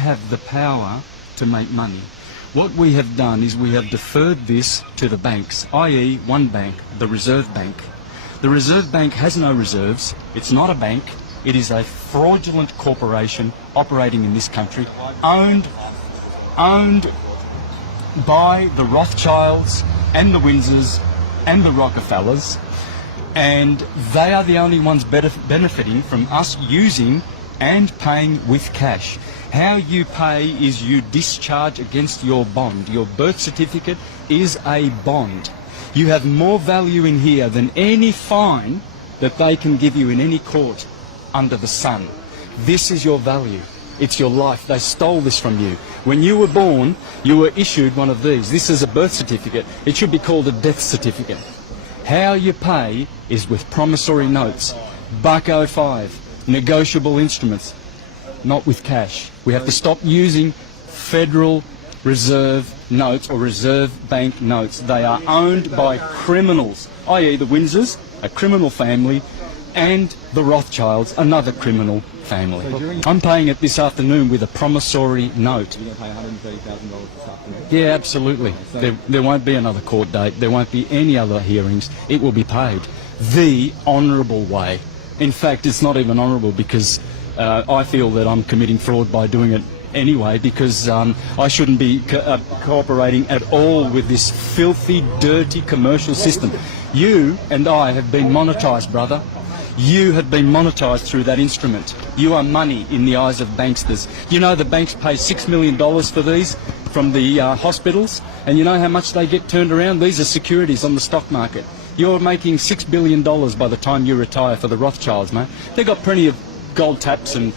have the power to make money. What we have done is we have deferred this to the banks, i.e. one bank, the Reserve Bank. The Reserve Bank has no reserves. It's not a bank. It is a fraudulent corporation operating in this country, owned by the Rothschilds and the Windsors and the Rockefellers, and they are the only ones benefiting from us using and paying with cash. How you pay is you discharge against your bond. Your birth certificate is a bond. You have more value in here than any fine that they can give you in any court under the sun. This is your value. It's your life. They stole this from you. When you were born, you were issued one of these. This is a birth certificate. It should be called a death certificate. How you pay is with promissory notes, $1.05, negotiable instruments, not with cash. We have to stop using Federal Reserve notes or Reserve Bank notes. They are owned by criminals, i.e. the Windsors, a criminal family, and the Rothschilds, another criminal family. I'm paying it this afternoon with a promissory note. You're going to pay $130,000 this afternoon? Yeah, absolutely. There won't be another court date. There won't be any other hearings. It will be paid the honourable way. In fact, it's not even honourable because I feel that I'm committing fraud by doing it anyway, because I shouldn't be cooperating at all with this filthy, dirty commercial system. You and I have been monetised, brother. You have been monetised through that instrument. You are money in the eyes of banksters. You know the banks pay $6 million for these from the hospitals, and you know how much they get turned around? These are securities on the stock market. You're making $6 billion by the time you retire for the Rothschilds, mate. They've got plenty of gold taps and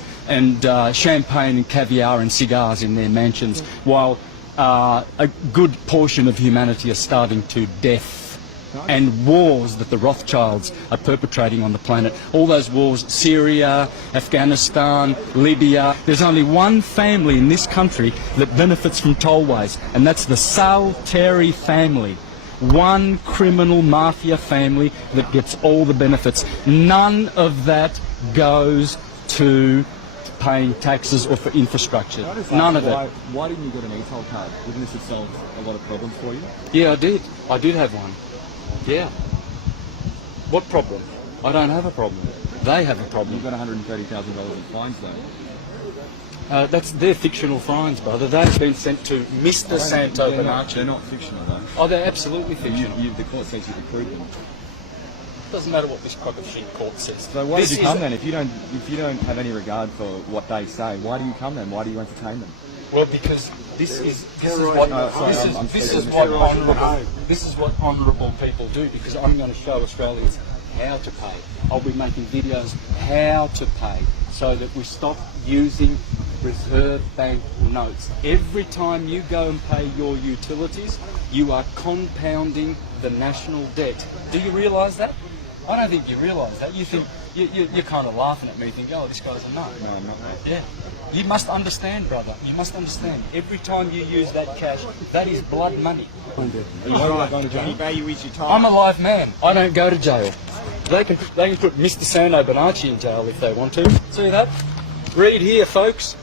champagne and caviar and cigars in their mansions, while a good portion of humanity are starving to death. And wars that the Rothschilds are perpetrating on the planet. All those wars, Syria, Afghanistan, Libya. There's only one family in this country that benefits from tollways, and that's the Salteri family. One criminal mafia family that gets all the benefits. None of that goes to paying taxes or for infrastructure. None of it. Why didn't you get an e-toll card? Wouldn't this have solved a lot of problems for you? Yeah, I did. I did have one. Yeah. What problem? I don't have a problem. They have a problem. You've got $130,000 in fines, though. They're fictional fines, brother. They've been sent to Mr. Santo Bonacci. They're not fictional, though. Oh, they're absolutely fictional. The court says you can prove them. Doesn't matter what this crock of shit court says. So why did you come then? If you don't have any regard for what they say, why do you come then? Why do you entertain them? Well, because this is what honourable people do. Because I'm going to show Australians how to pay. I'll be making videos how to pay, so that we stop using Reserve Bank notes. Every time you go and pay your utilities, you are compounding the national debt. Do you realise that? I don't think you realise that. You think you're kind of laughing at me, thinking, "Oh, this guy's a nut." No, I'm not. Yeah. You must understand, brother. You must understand. Every time you use that cash, that is blood money. You're not going to jail. Value is your time. I'm a live man. I don't go to jail. They can put Mr. Santo Bonacci in jail if they want to. See that? Read here, folks.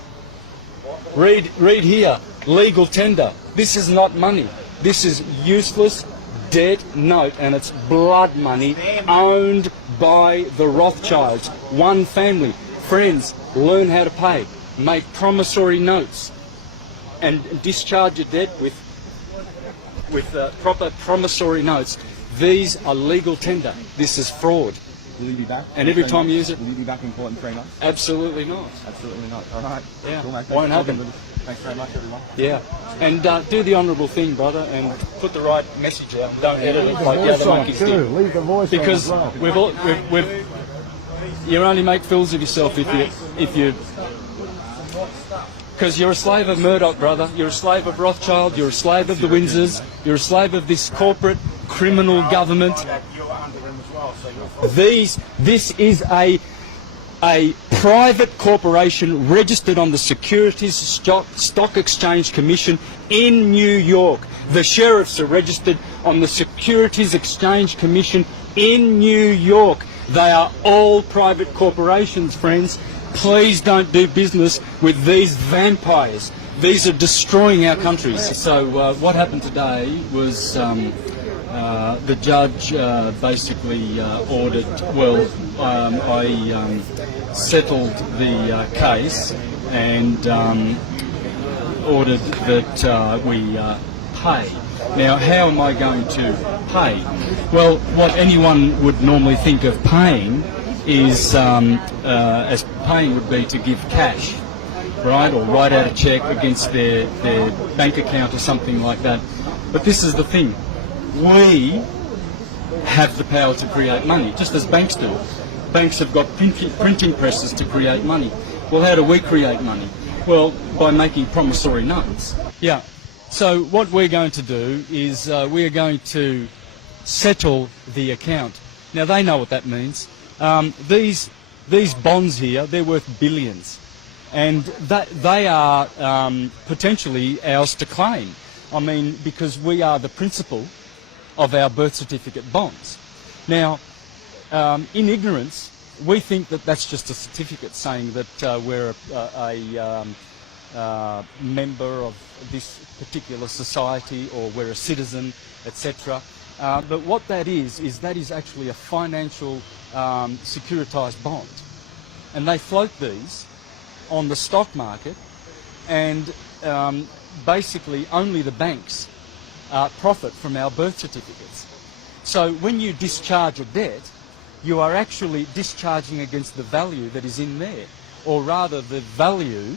Read here. Legal tender. This is not money. This is useless dead note, and it's blood money owned by the Rothschilds. One family. Friends, learn how to pay. Make promissory notes and discharge your debt with proper promissory notes. These are legal tender. This is fraud. Will you be back? And every time you use it... Will you be back in court in 3 months? Absolutely not. Absolutely not. All right. Yeah. Cool, mate. Won't happen. Thanks very much, everyone. Yeah. And do the honourable thing, brother, and put the right message out. Don't edit it like the other monkeys did. Leave the voice Because on as well. you only make fools of yourself if you because you're a slave of Murdoch, brother. You're a slave of Rothschild. You're a slave of the Windsors. You're a slave of this corporate criminal government. This is a private corporation registered on the Securities Stock Exchange Commission in New York. The sheriffs are registered on the Securities Exchange Commission in New York. They are all private corporations, friends. Please don't do business with these vampires. These are destroying our countries. So what happened today was the judge basically ordered, I settled the case and ordered that we pay. Now, how am I going to pay? Well, what anyone would normally think of paying is, as paying would be to give cash, right, or write out a cheque against their bank account or something like that. But this is the thing. We have the power to create money, just as banks do. Banks have got printing presses to create money. Well, how do we create money? Well, by making promissory notes. Yeah. So what we're going to do is we are going to settle the account. Now, they know what that means. These bonds here, they're worth billions. And they are potentially ours to claim. I mean, because we are the principal of our birth certificate bonds. Now, in ignorance, we think that that's just a certificate saying that we're a member of this particular society or we're a citizen, etc. But what that is actually a financial securitized bond. And they float these on the stock market, and basically only the banks profit from our birth certificates. So when you discharge a debt, you are actually discharging against the value that is in there, or rather the value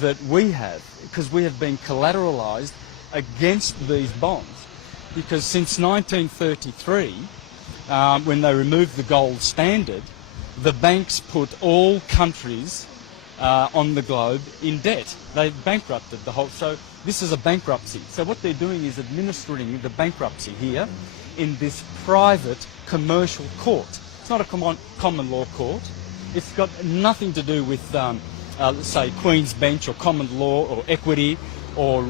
that we have, because we have been collateralized against these bonds. Because since 1933, when they removed the gold standard, the banks put all countries on the globe in debt. They bankrupted the whole. So this is a bankruptcy. So what they're doing is administering the bankruptcy here in this private commercial court. It's not a common law court. It's got nothing to do with, say, Queen's Bench or common law or equity or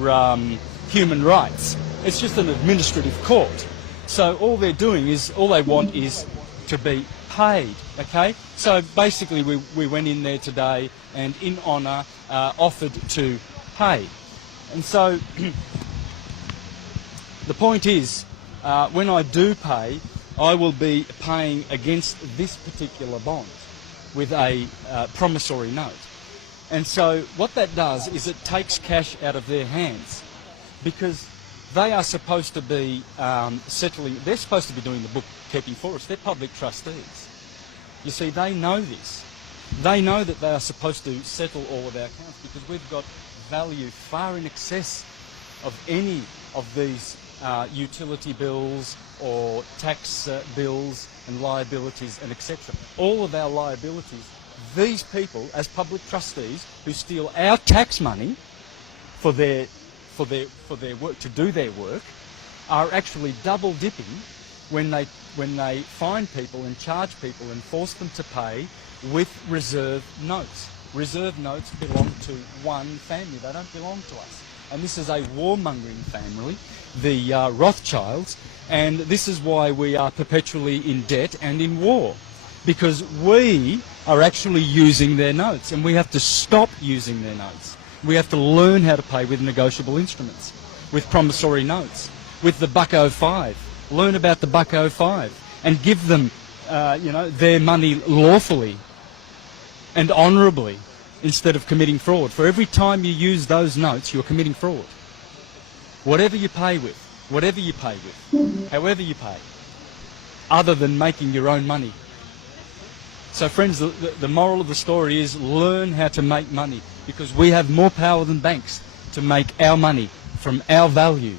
human rights. It's just an administrative court. So all they're doing is, all they want is to be paid, okay? So basically we went in there today and in honour offered to pay. And so the point is, when I do pay, I will be paying against this particular bond with a promissory note. And so what that does is it takes cash out of their hands, because they are supposed to be settling, they're supposed to be doing the bookkeeping for us. They're public trustees. You see, they know this. They know that they are supposed to settle all of our accounts because we've got value far in excess of any of these utility bills or tax bills and liabilities and etc. All of our liabilities, these people as public trustees who steal our tax money for their work, to do their work, are actually double dipping when they fine people and charge people and force them to pay with reserve notes. Reserve notes belong to one family, they don't belong to us. And this is a warmongering family, the Rothschilds, and this is why we are perpetually in debt and in war, because we are actually using their notes, and we have to stop using their notes. We have to learn how to pay with negotiable instruments, with promissory notes, with the $1.05. Learn about the $1.05 and give them, their money lawfully and honourably instead of committing fraud. For every time you use those notes, you're committing fraud. Whatever you pay with, however you pay, other than making your own money. So friends, the moral of the story is learn how to make money, because we have more power than banks to make our money from our value.